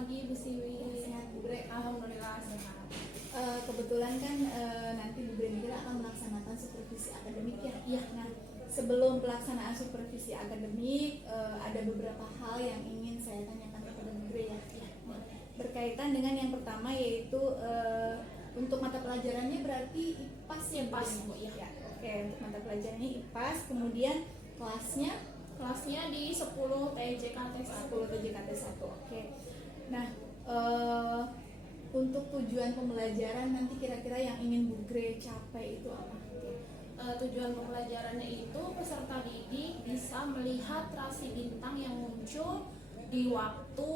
pagi Bu Siwi. Sehat Bu Bre? Alhamdulillah sehat. Kebetulan kan nanti Bu Bre Mira akan melaksanakan supervisi akademik ya. Iya. Nah, sebelum pelaksanaan supervisi akademik ada beberapa hal yang ingin saya tanyakan kepada Bu Bre ya. Nah, berkaitan dengan yang pertama yaitu untuk mata pelajarannya berarti IPAS ya Bu? IPAS, Bu, ya. Oke, untuk mata pelajarannya IPAS, kemudian Kelasnya di 10 TJKT 10 TJKT 1. Oke. Nah, untuk tujuan pembelajaran nanti kira-kira yang ingin Bu Bre capai itu apa? Tujuan pembelajarannya itu peserta didik bisa melihat rasi bintang yang muncul di waktu,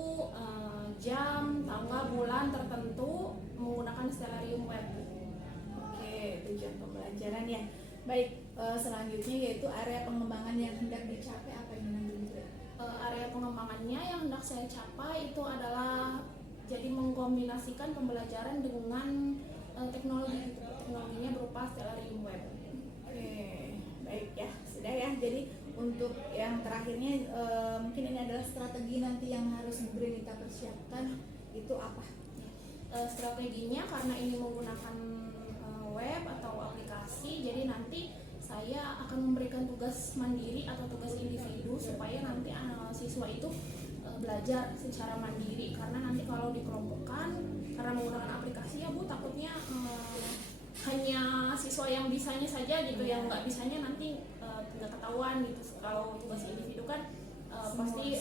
jam, tanggal, bulan tertentu menggunakan stellarium web. Oke, tujuan pembelajaran ya. Baik, selanjutnya yaitu area pengembangan yang hendak dicapai apa ini nanti Bu Bre? Area pengembangannya yang hendak saya capai itu adalah jadi mengkombinasikan pembelajaran dengan teknologinya berupa stellarium web. Oke, baik ya, sudah ya. Jadi untuk yang terakhirnya mungkin ini adalah strategi nanti yang harus Bu Bre kita persiapkan itu apa? Strateginya karena ini menggunakan web atau aplikasi, jadi nanti saya akan memberikan tugas mandiri atau tugas individu supaya nanti siswa itu belajar secara mandiri, karena nanti kalau dikelompokkan karena menggunakan aplikasi ya Bu, takutnya hanya siswa yang bisanya saja gitu, yang nggak bisanya nanti nggak ketahuan gitu. Kalau tugas individu kan pasti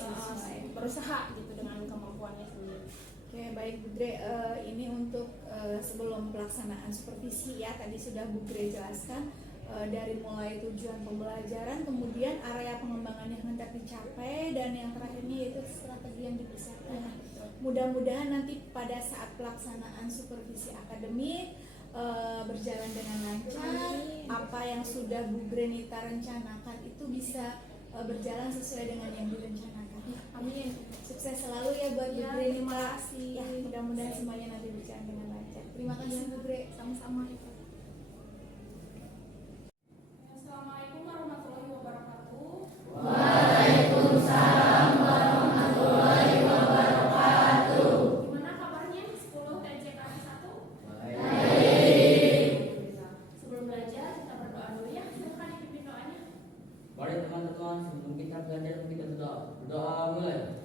berusaha gitu dengan kemampuannya sendiri. Oke, baik Bu Bre, ini untuk sebelum pelaksanaan supervisi ya, tadi sudah Bu Bre jelaskan dari mulai tujuan pembelajaran, kemudian area pengembangan yang hendak dicapai, dan yang terakhirnya yaitu strategi yang dipersiapkan. Mudah-mudahan nanti pada saat pelaksanaan supervisi akademik berjalan dengan lancar. Apa yang sudah Bu Bre Nita rencanakan itu bisa berjalan sesuai dengan yang direncanakan. Amin. Sukses selalu ya buat Bu Ya, Bre Nita. terima kasih. Ya, mudah-mudahan semuanya nanti berjalan dengan lancar. Terima kasih Bu Bre. Sama-sama. Assalamualaikum warahmatullahi wabarakatuh. Waalaikumsalam warahmatullahi wabarakatuh. Gimana kabarnya 10 TJKT 1? Baik. Sebelum belajar kita berdoa dulu ya. Silakan dipimpin doanya. Mari teman-teman, sebelum kita belajar kita berdoa. Berdoa mulai.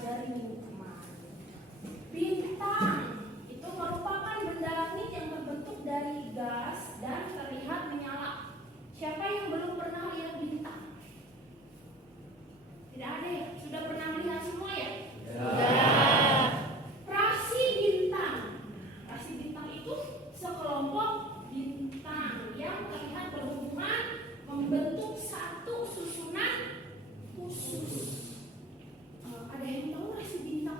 pelajari minggu kemarin. Bintang itu merupakan benda langit yang terbentuk dari gas dan terlihat menyala. Siapa yang belum pernah lihat bintang? Tidak ada ya? Sudah pernah melihat semua ya? Rasi bintang. Rasi bintang itu sekelompok bintang yang terlihat berhubungan membentuk satu susunan khusus. Ada yang tahu rasi bintang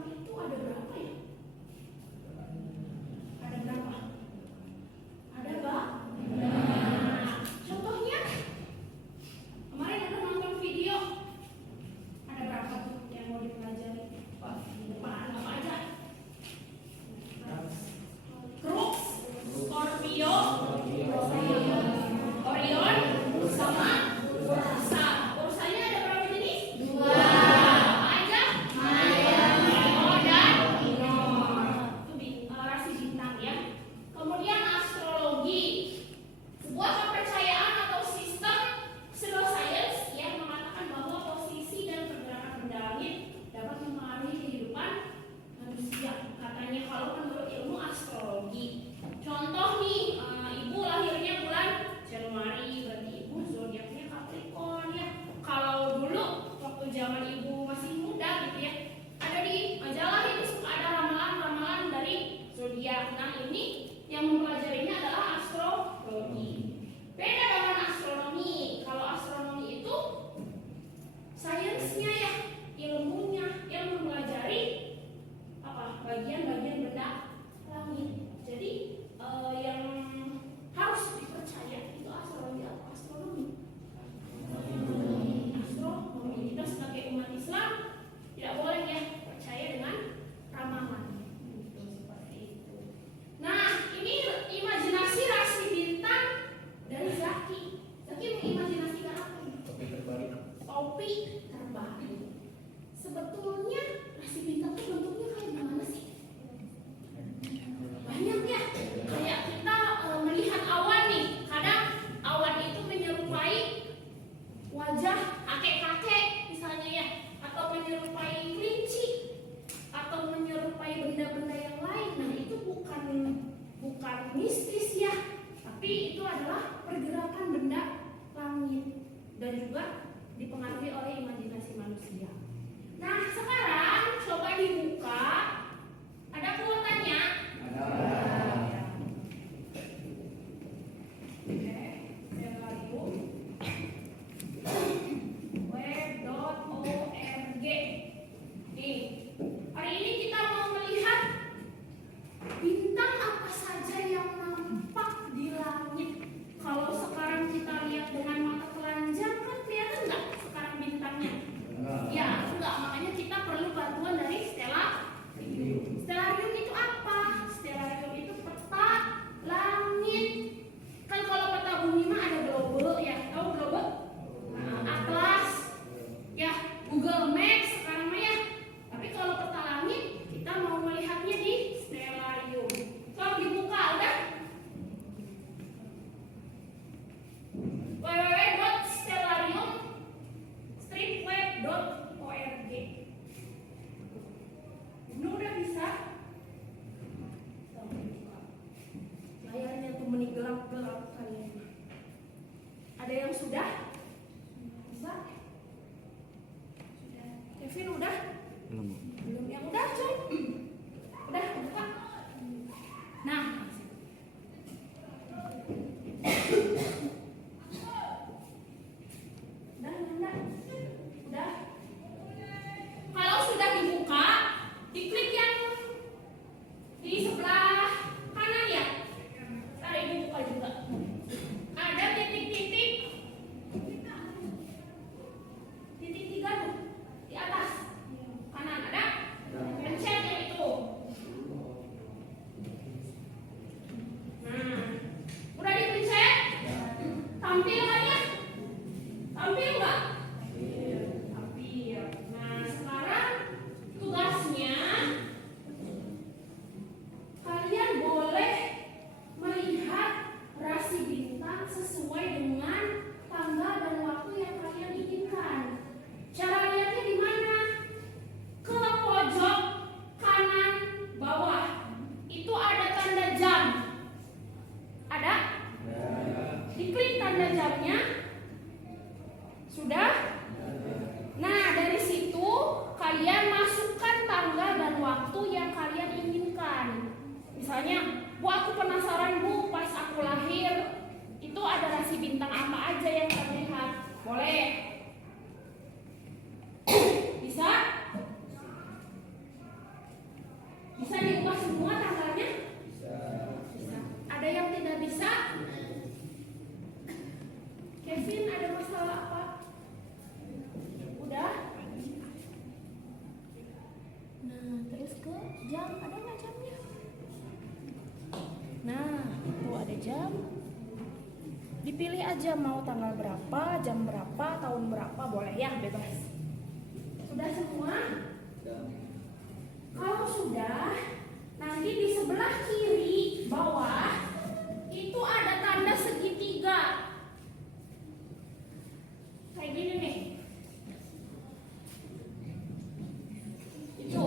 sesuatu yang kalian inginkan. Misalnya, Bu, aku penasaran Bu, pas aku lahir itu ada rasi bintang apa aja yang terlihat? Boleh? Bisa? Bisa diubah semua tanggalnya? Bisa. Ada yang tidak bisa? Kevin, ada masalah apa? Udah? Nah, terus ke jam, ada nggak jamnya? Nah, tuh ada jam. Dipilih aja mau tanggal berapa, jam berapa, tahun berapa, boleh ya, bebas. Sudah semua? Kalau sudah, nanti di sebelah kiri bawah itu ada tanda segitiga. Kayak gini nih. Itu.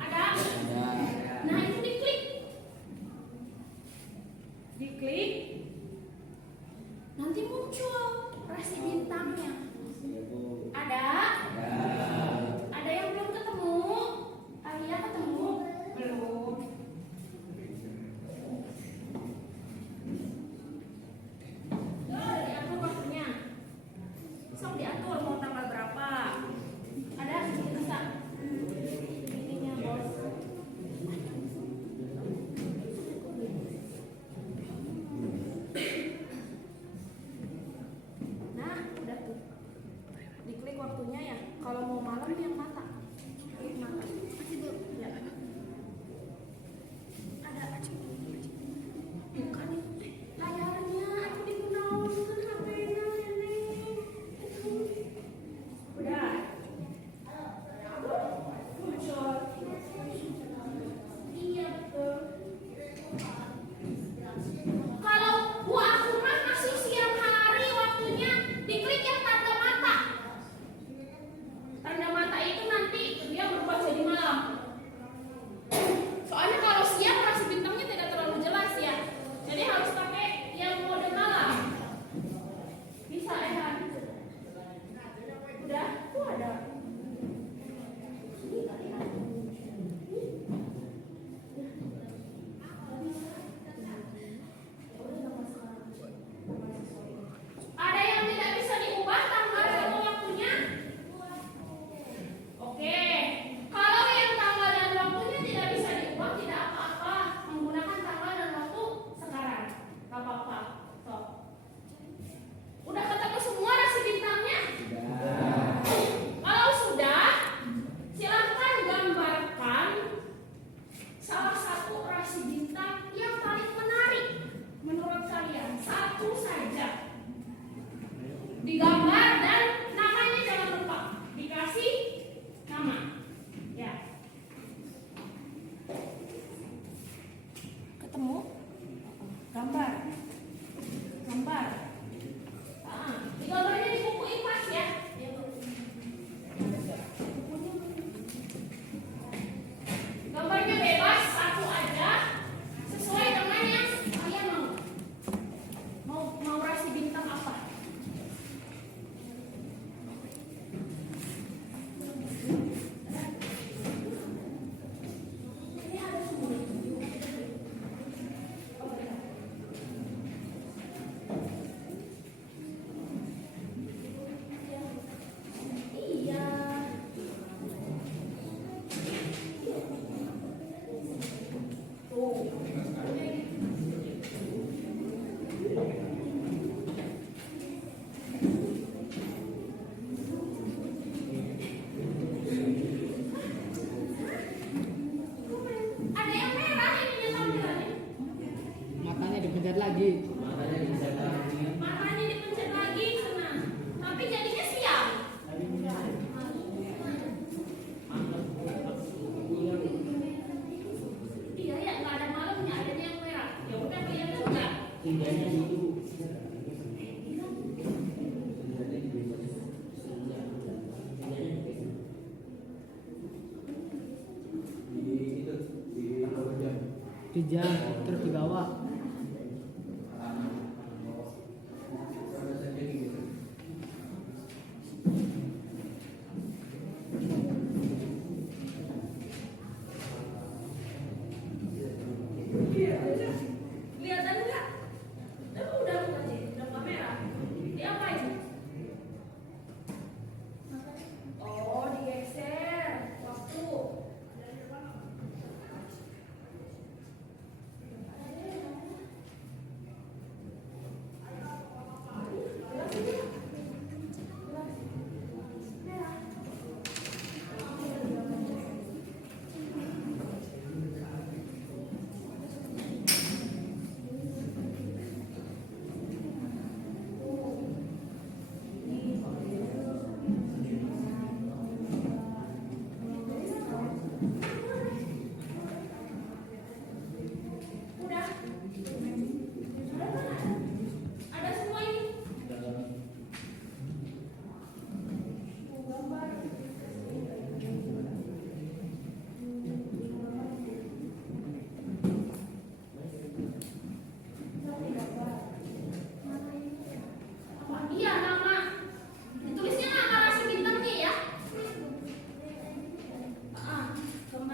Ada? Nah, itu diklik. Diklik. Nanti muncul rasi bintangnya. Ada? Ada yang belum ketemu? Alia ketemu? Belum. Diatur waktunya. Sok diatur mau tanggal berapa? Ada? Bisa? Ininya bos. Nah, udah tuh. Diklik waktunya ya. Kalau mau malam yang mata. Klik mata. Masih belum? Ya. Ada. Bukan itu. Layarnya aku digunakan HP-nya ini. Itu. Udah. Muncul. Iya betul. Kalau Bu aku mah masih siang hari waktunya, diklik yang tanda mata. Tanda mata itu nanti dia berubah jadi malam. Soalnya kalau siang rasi bintangnya tidak terlalu jelas ya. Jadi harus pakai yang mode malam. Bisa Ehan? Udah? Tuh ada. Ada yang tidak bisa diubah tanggal sama waktunya? Oke. Kalau yang tanggal dan waktunya tidak bisa diubah, tidak apa-apa. Menggunakan tanggal dan waktu sekarang. Gak apa-apa. Sok. Udah ketemu semua rasi bintangnya? Kalau sudah, silahkan gambarkan salah satu rasi bintang yang paling menarik menurut kalian. Satu saja. Digambar dan namanya jangan lupa. Dikasih nama. Ya. Ketemu? Gambar. Gambar. Digambarnya di buku IPAS ya. Gambarnya bebas, satu aja. Sesuai dengan yang kalian mau. Mau rasi bintang apa? Ini ada semua. Iya. Tuh. Ada yang merah ininya tampilannya. Matanya dipencet lagi. Matanya dipencet lagi sana. Tapi jadinya siang. Iya ya, nggak ada malamnya, adanya yang merah. Ya udah kelihatan nggak? Di jam terus di bawah. Udah. Ada semua ini. Apa dia nama? Ditulisnya nama langsung bintangnya ya. Gambar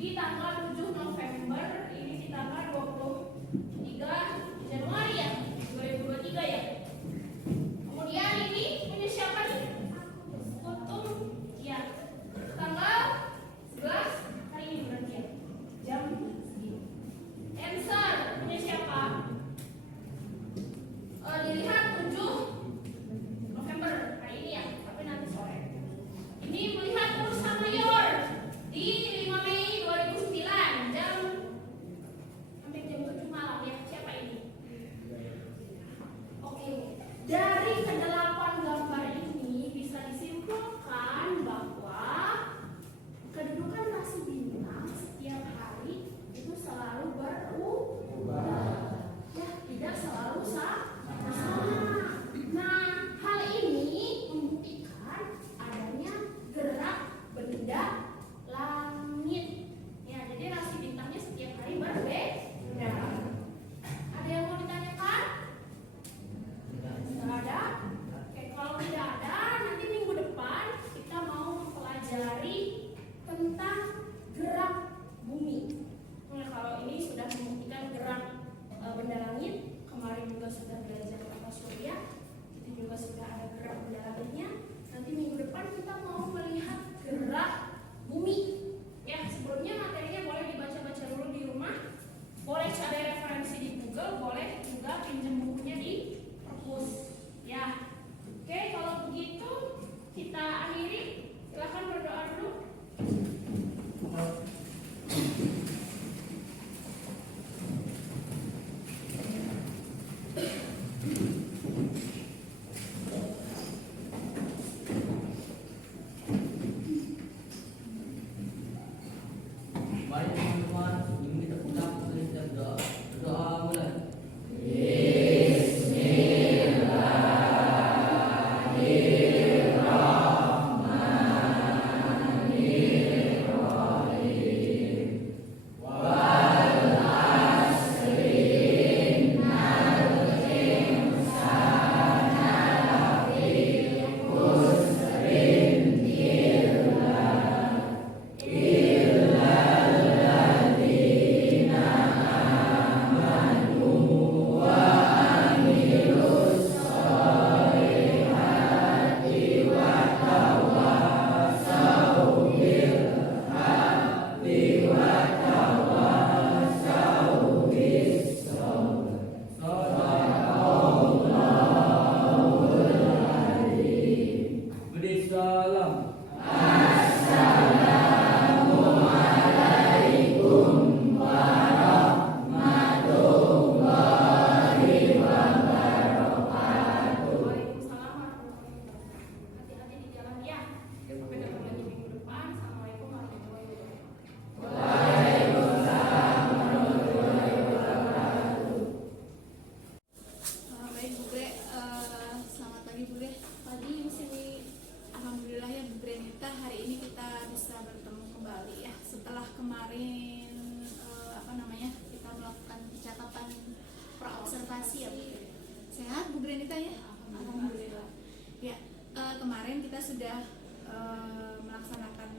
di tanggal 7 November, ini di tanggal 23 Januari ya, 2023 ya. Kemudian ini punya siapa nih? Kuntum ya, tanggal 11 hari ini berarti ya, jam segini. Answer punya siapa? Dilihat 7 November hari ini ya, tapi nanti sore. Ini melihat urusan mayor di 5 Mei 2009 jam sampai jam 7 malam ya. Siapa ini? Oke, dari kedelapan gambar ini bisa disimpulkan bahwa kedudukan rasi bintang setiap hari itu selalu berubah. Ya, tidak selalu sama. Nah, hal ini membuktikan adanya gerak benda langit. Ya, jadi rasi bintangnya setiap hari berbeda. Ada yang mau ditanyakan? Tidak ada? Oke, kalau tidak ada, nanti minggu depan kita mau mempelajari tentang gerak bumi. Nah, kalau ini sudah membuktikan gerak benda langit, kemarin juga sudah belajar tentang surya, itu juga sudah ada gerak benda langitnya. Nanti minggu depan kita mau melihat gerak bumi. Ya, sebelumnya materinya boleh dibaca-baca dulu di rumah, boleh cari referensi di Google, boleh juga pinjam bukunya di perpus. Ya, oke, kalau begitu kita akhiri. Silahkan berdoa dulu. Mari teman-teman, sebelum kita pulang, kita berdoa. Berdoa mulai. Beri salam. Waalaikumsalam warahmatullahi wabarakatuh. Hati-hati di jalan ya. Sampai ketemu lagi minggu depan. Assalamualaikum warahmatullahi wabarakatuh. Baik Bu Bre, selamat pagi Bu Bre. Pagi di sini. Alhamdulillah ya Bu Bre Nita, hari ini kita bisa bertemu kembali ya setelah kemarin kita melakukan catatan praobservasi ya Bu Bre. Sehat Bu Bre Nita ya? Alhamdulillah. Ya, kemarin kita sudah melaksanakan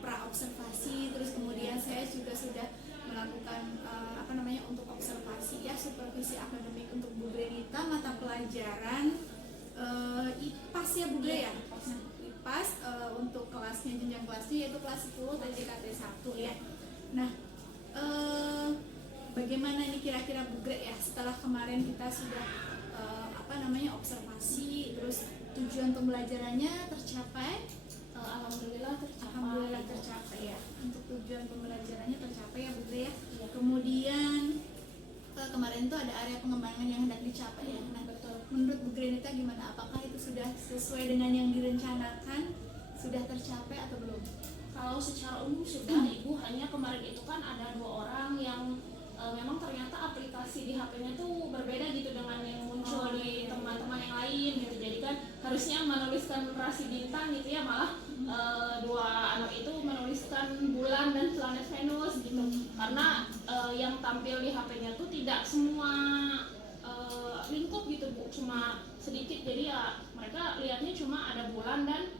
praobservasi, terus kemudian saya juga sudah melakukan untuk observasi ya, supervisi akademik untuk Bu Bre Nita, mata pelajaran IPAS ya Bu Bre ya. Nah, IPAS untuk kelasnya, jenjang kelasnya yaitu kelas 10 dan JKT 1 ya. Nah, bagaimana ini kira-kira Bu Bre ya, setelah kemarin kita sudah observasi, terus tujuan pembelajarannya tercapai? Alhamdulillah tercapai. Alhamdulillah tercapai ya. Untuk tujuan pembelajarannya tercapai ya Bu Bre ya. Kemudian kemarin itu ada area pengembangan yang hendak dicapai ya. Nah, Betul. menurut Bu Grenita gimana? Apakah itu sudah sesuai dengan yang direncanakan? Sudah tercapai atau belum? Kalau secara umum sudah, Ibu, hanya kemarin itu kan ada 2 orang yang memang ternyata aplikasi di HP-nya tuh berbeda gitu dengan yang muncul di teman-teman yang lain gitu. Jadi kan harusnya menuliskan rasi bintang gitu ya, malah 2 anak itu menuliskan bulan dan planet Venus gitu. Karena yang tampil di HP-nya tuh tidak semua lingkup gitu Bu, cuma sedikit. Jadi ya mereka lihatnya cuma ada bulan dan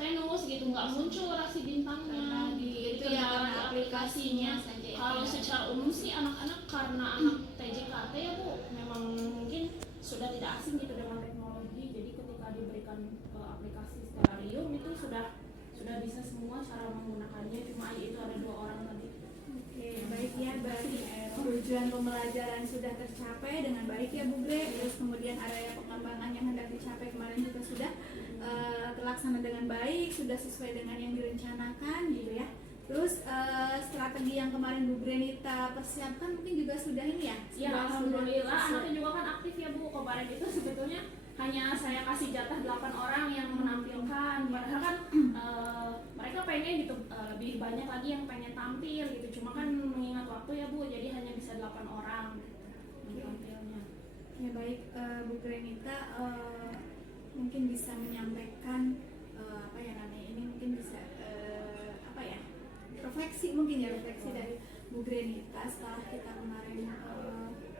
saya nunggu segitu nggak muncul rasi bintangnya di itu ya kendala karena di aplikasinya. saja ya. Kalau secara umum sih anak-anak karena anak TJKT ya Bu, memang mungkin sudah tidak asing gitu dengan teknologi. Jadi ketika diberikan aplikasi Stellarium itu sudah bisa semua cara menggunakannya. Cuma itu ada 2 orang tadi. Oke, baik ya, berarti tujuan pembelajaran sudah tercapai dengan baik ya Bu Gre. Terus kemudian area pengembangan yang hendak dicapai kemarin juga sudah terlaksana dengan baik, sudah sesuai dengan yang direncanakan gitu ya. Terus strategi yang kemarin Bu Grenita persiapkan mungkin juga sudah ini ya? Ya alhamdulillah anaknya juga kan aktif ya Bu. Kemarin itu sebetulnya hanya saya kasih jatah 8 orang yang menampilkan, padahal kan mereka pengen gitu lebih banyak lagi yang pengen tampil gitu. Cuma kan mengingat waktu ya Bu, jadi hanya bisa 8 orang gitu tampilnya. Ya baik, Bu Grenita mungkin bisa menyampaikan apa ya namanya ini, mungkin bisa apa ya, refleksi mungkin ya, refleksi dari Bu Grenita setelah kita kemarin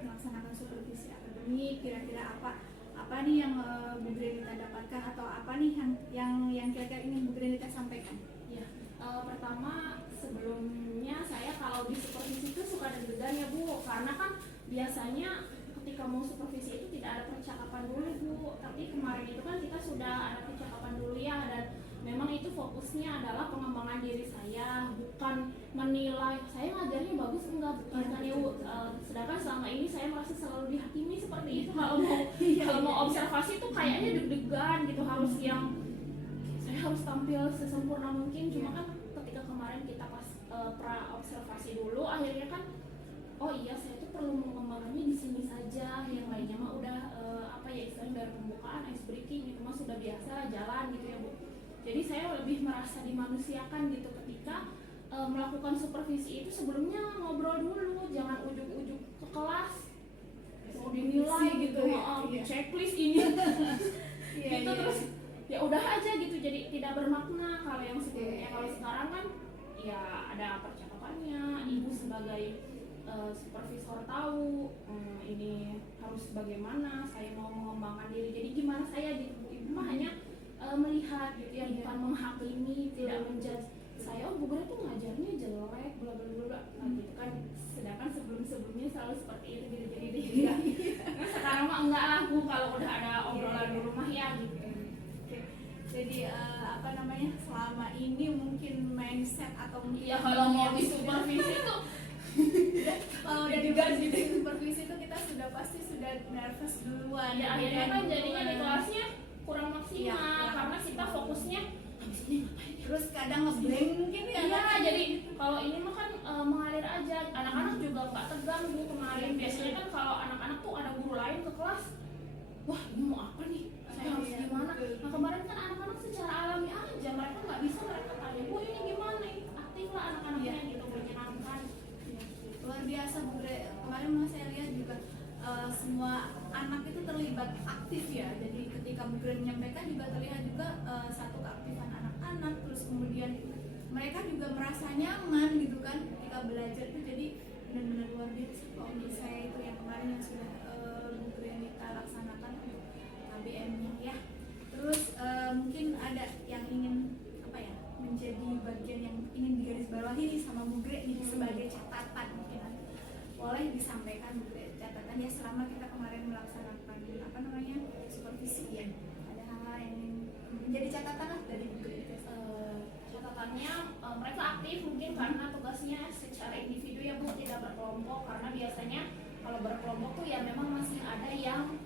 melaksanakan supervisi akademik. Kira-kira apa nih yang Bu Grenita dapatkan, atau apa nih yang kira-kira ingin Bu Grenita sampaikan? Ya, pertama sebelumnya saya kalau di supervisi itu suka deg-degan ya Bu, karena kan biasanya ketika mau supervisi itu tidak ada percakapan dulu Bu, tapi kemarin itu kan kita sudah ada percakapan dulu ya, dan memang itu fokusnya adalah pengembangan diri saya, bukan menilai saya ngajarnya bagus enggak, bukan kan ya Bu. Sedangkan selama ini saya merasa selalu dihakimi seperti itu. Kalau mau observasi tuh kayaknya deg-degan gitu, harus yang saya harus tampil sesempurna mungkin. Cuma kan ketika kemarin kita pas pra observasi dulu, akhirnya kan oh iya saya tuh perlu mengembangkannya di sini saja, yang lainnya mah udah apa ya istilahnya dari pembukaan, ice breaking itu mah sudah biasa lah jalan gitu ya Bu. Jadi saya lebih merasa dimanusiakan gitu ketika melakukan supervisi itu. Sebelumnya ngobrol dulu, jangan ujuk-ujuk ke kelas mau dinilai gitu, checklist ini gitu terus ya udah aja gitu, jadi tidak bermakna. Kalau yang sebelumnya, kalau sekarang kan ya ada percakapannya, ibu sebagai supervisor tahu ini harus bagaimana, saya mau mengembangkan diri, jadi gimana saya gitu. Ibu mah hanya melihat gitu ya, bukan menghakimi, tidak menjudge saya, oh Bu Gre tuh ngajarnya jelek bla bla bla gitu kan. Sedangkan sebelumnya selalu seperti itu gitu, jadi dia nah sekarang mah enggak lah Bu, kalau udah ada obrolan di rumah ya gitu. Jadi apa namanya, selama ini mungkin mindset atau mungkin Ya kalau mau di supervisi itu kalau udah di supervisi itu kita pasti sudah nervous duluan. ya akhirnya kan jadinya di kelasnya kurang maksimal karena kita fokusnya habis ini ngapain. Terus kadang ngeblank mungkin ya. Iya, jadi kalau ini mah kan mengalir aja. Anak-anak juga nggak tegang Bu kemarin. Biasanya kan kalau anak-anak tuh ada guru lain ke kelas, wah ini mau apa nih? Saya harus gimana? Nah kemarin kan anak-anak secara alami aja, mereka nggak bisa, mereka tanya, Bu ini gimana? Aktif lah anak-anaknya gitu, menyenangkan. Luar biasa Bu Gre. Kemarin saya lihat juga semua anak itu terlibat aktif ya. Jadi ketika Bu Gre menyampaikan juga terlihat juga satu keaktifan anak-anak. Terus kemudian mereka juga merasa nyaman gitu kan ketika belajar itu. Jadi benar-benar luar biasa kalau menurut saya itu yang kemarin yang sudah Bu Gre kita laksanakan untuk KBM-nya ya. Terus mungkin ada yang ingin apa ya, menjadi bagian yang ingin digarisbawahi nih sama Bu Gre nih sebagai catatan, mungkin boleh disampaikan Bu Gre catatan ya selama kita kemarin melaksanakan apa namanya supervisi ya. Ada hal-hal yang ingin menjadi catatan lah dari Bu Gre. Catatannya mereka aktif mungkin karena tugasnya secara individu ya Bu, tidak berkelompok. Karena biasanya kalau berkelompok tuh ya memang masih ada yang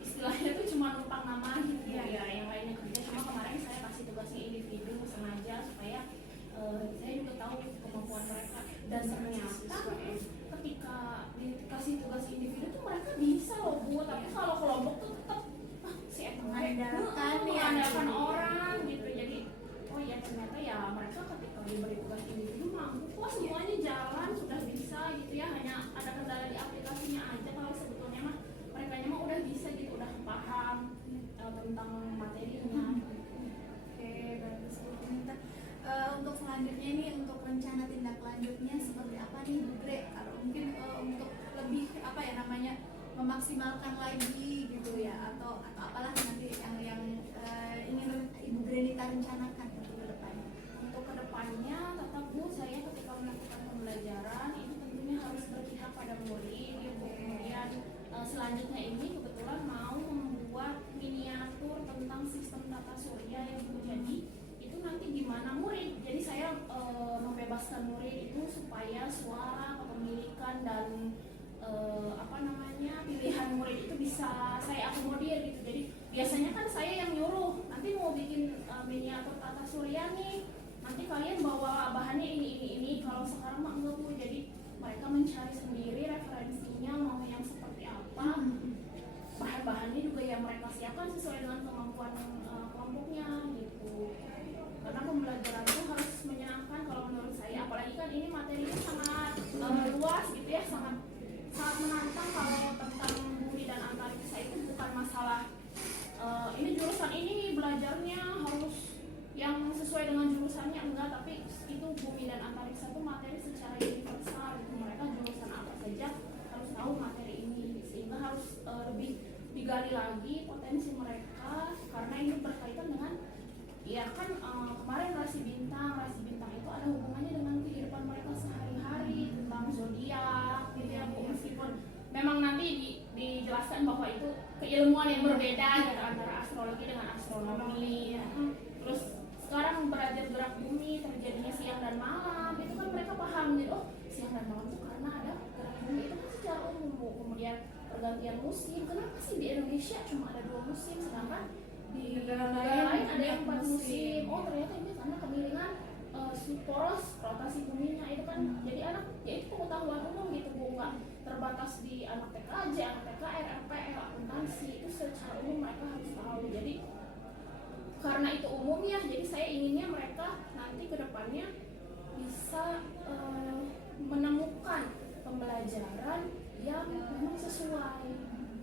istilahnya tuh cuma numpang nama gitu ya, yang lainnya kerja. Cuma kemarin saya kasih tugasnya individu sengaja supaya saya juga tahu kemampuan mereka, dan ternyata ketika dikasih tugas individu tuh mereka bisa loh Bu. Tapi kalau kelompok tuh tetap si mengandalkan orang gitu. Jadi oh ya ternyata ya mereka ketika diberi tugas individu mampu kok semuanya jalan, sudah bisa gitu ya, hanya ada kendala di aplikasinya aja. Kalau sebetulnya mah mereka mah udah bisa gitu, udah paham tentang materinya. Oke, bagus Bu Gre. Untuk selanjutnya nih, untuk rencana tindak lanjutnya seperti apa nih Bu Gre? Kalau mungkin untuk lebih apa ya namanya, memaksimalkan lagi gitu ya, atau apalah nanti yang ingin Ibu Grenita rencanakan suara, kepemilikan dan pilihan murid itu bisa saya akomodir gitu. Jadi biasanya kan saya yang nyuruh, nanti mau bikin miniatur tata surya nih, nanti kalian bawa bahannya ini. Kalau sekarang mah enggak Bu, jadi mereka mencari sendiri referensinya mau yang seperti apa, bahan-bahannya juga yang mereka siapkan sesuai dengan kemampuan kelompoknya gitu. Karena pembelajaran itu harus menyenangkan kalau menurut saya, apalagi kan ini materinya sangat luas gitu ya, sangat menantang. Kalau tentang bumi dan antariksa itu bukan masalah ini jurusan ini belajarnya harus yang sesuai dengan jurusannya, enggak, tapi itu bumi dan antariksa itu materi secara universal gitu. Mereka jurusan apa saja harus tahu materi ini, sehingga harus lebih digali lagi potensi mereka, karena ini berkaitan dengan ya kan kemarin rasi bintang itu ada hubungannya dengan kehidupan mereka sehari-hari, tentang zodiak gitu ya Bu. Meskipun memang nanti dijelaskan bahwa itu keilmuan yang berbeda gitu, antara astrologi dengan astronomi ya. Terus sekarang derajat gerak bumi terjadinya siang dan malam, itu kan mereka paham gitu, oh siang dan malam itu karena ada gerak bumi, itu kan secara umum Bu. Kemudian pergantian musim, kenapa sih di Indonesia cuma ada 2 musim sedangkan di negara lain ada yang 4 musim? Oh ternyata ini karena kemiringan poros rotasi buminya itu kan. Jadi anak ya itu pengetahuan umum gitu Bu, nggak terbatas di anak TKJ, anak TKR, RPL, akuntansi, itu secara umum mereka harus tahu. Jadi karena itu umum ya, jadi saya inginnya mereka nanti ke depannya bisa menemukan pembelajaran yang memang sesuai.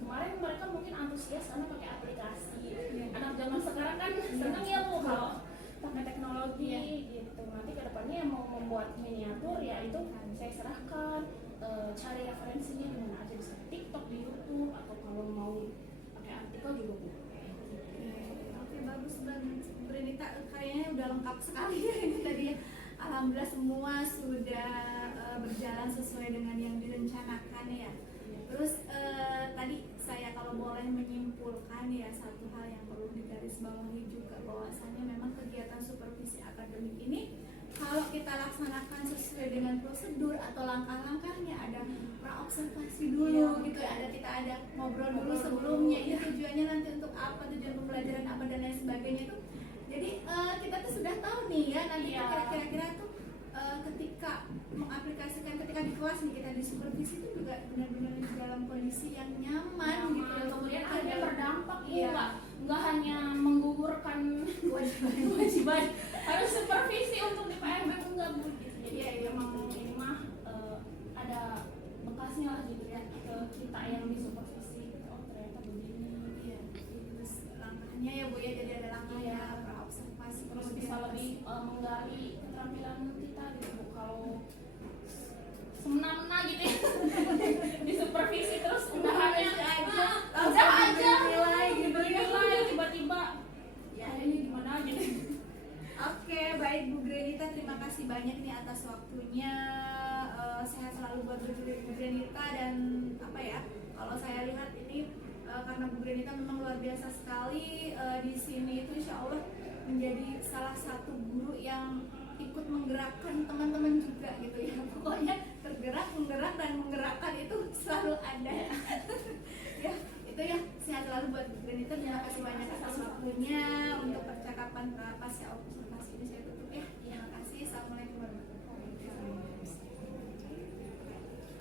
Kemarin mereka mungkin antusias karena pakai aplikasi. Anak zaman sekarang kan seneng ya Bu kalau pakai teknologi gitu. Nanti ke depannya yang mau membuat miniatur ya itu saya serahkan, cari referensinya di mana aja, bisa di TikTok, di YouTube, atau kalau mau pakai artikel juga Bu. Oke, bagus banget Bu Renita, kayaknya udah lengkap sekali ya ini tadi ya. Alhamdulillah semua sudah berjalan sesuai dengan yang direncanakan ya. Terus tadi saya kalau boleh menyimpulkan ya, satu hal yang perlu digarisbawahi juga bahwasanya memang kegiatan supervisi akademik ini kalau kita laksanakan sesuai dengan prosedur atau langkah-langkahnya, ada praobservasi dulu gitu ya, kita ada ngobrol dulu sebelumnya ini tujuannya nanti untuk apa, tujuan pembelajaran apa dan lain sebagainya itu. Jadi kita tuh sudah tahu nih ya nanti kira-kira tuh ketika mengaplikasikan, ketika di kelas nih kita disupervisi itu juga benar-benar di dalam kondisi yang nyaman gitu ya. Kemudian akhirnya berdampak nggak hanya menggugurkan kewajiban harus supervisi untuk di PRB, enggak Bu gitu. Jadi memang ini mah ada bekasnya lah gitu ya ke kita yang disupervisi. Oh ternyata begini ya. Terus langkahnya ya Bu ya, jadi ada langkahnya praobservasi, terus bisa lebih menggali keterampilan kita gitu Bu. Kalau semena-mena gitu ya disupervisi terus udah aja nilai gitu ya, tiba-tiba ya ini gimana gitu. Oke, baik Bu Grenita, terima kasih banyak nih atas waktunya. Sehat selalu buat Bu Grenita, dan apa ya, kalau saya lihat ini karena Bu Grenita memang luar biasa sekali di sini itu insya Allah menjadi salah satu guru yang ikut menggerakkan teman-teman juga gitu ya. Pokoknya tergerak, menggerak, dan menggerakkan itu selalu ada. Ya, itu ya, sehat selalu buat Bu Grenita. Terima kasih banyak atas waktunya. Untuk percakapan pasca observasi ini saya tutup ya. Terima kasih. Assalamualaikum warahmatullahi wabarakatuh.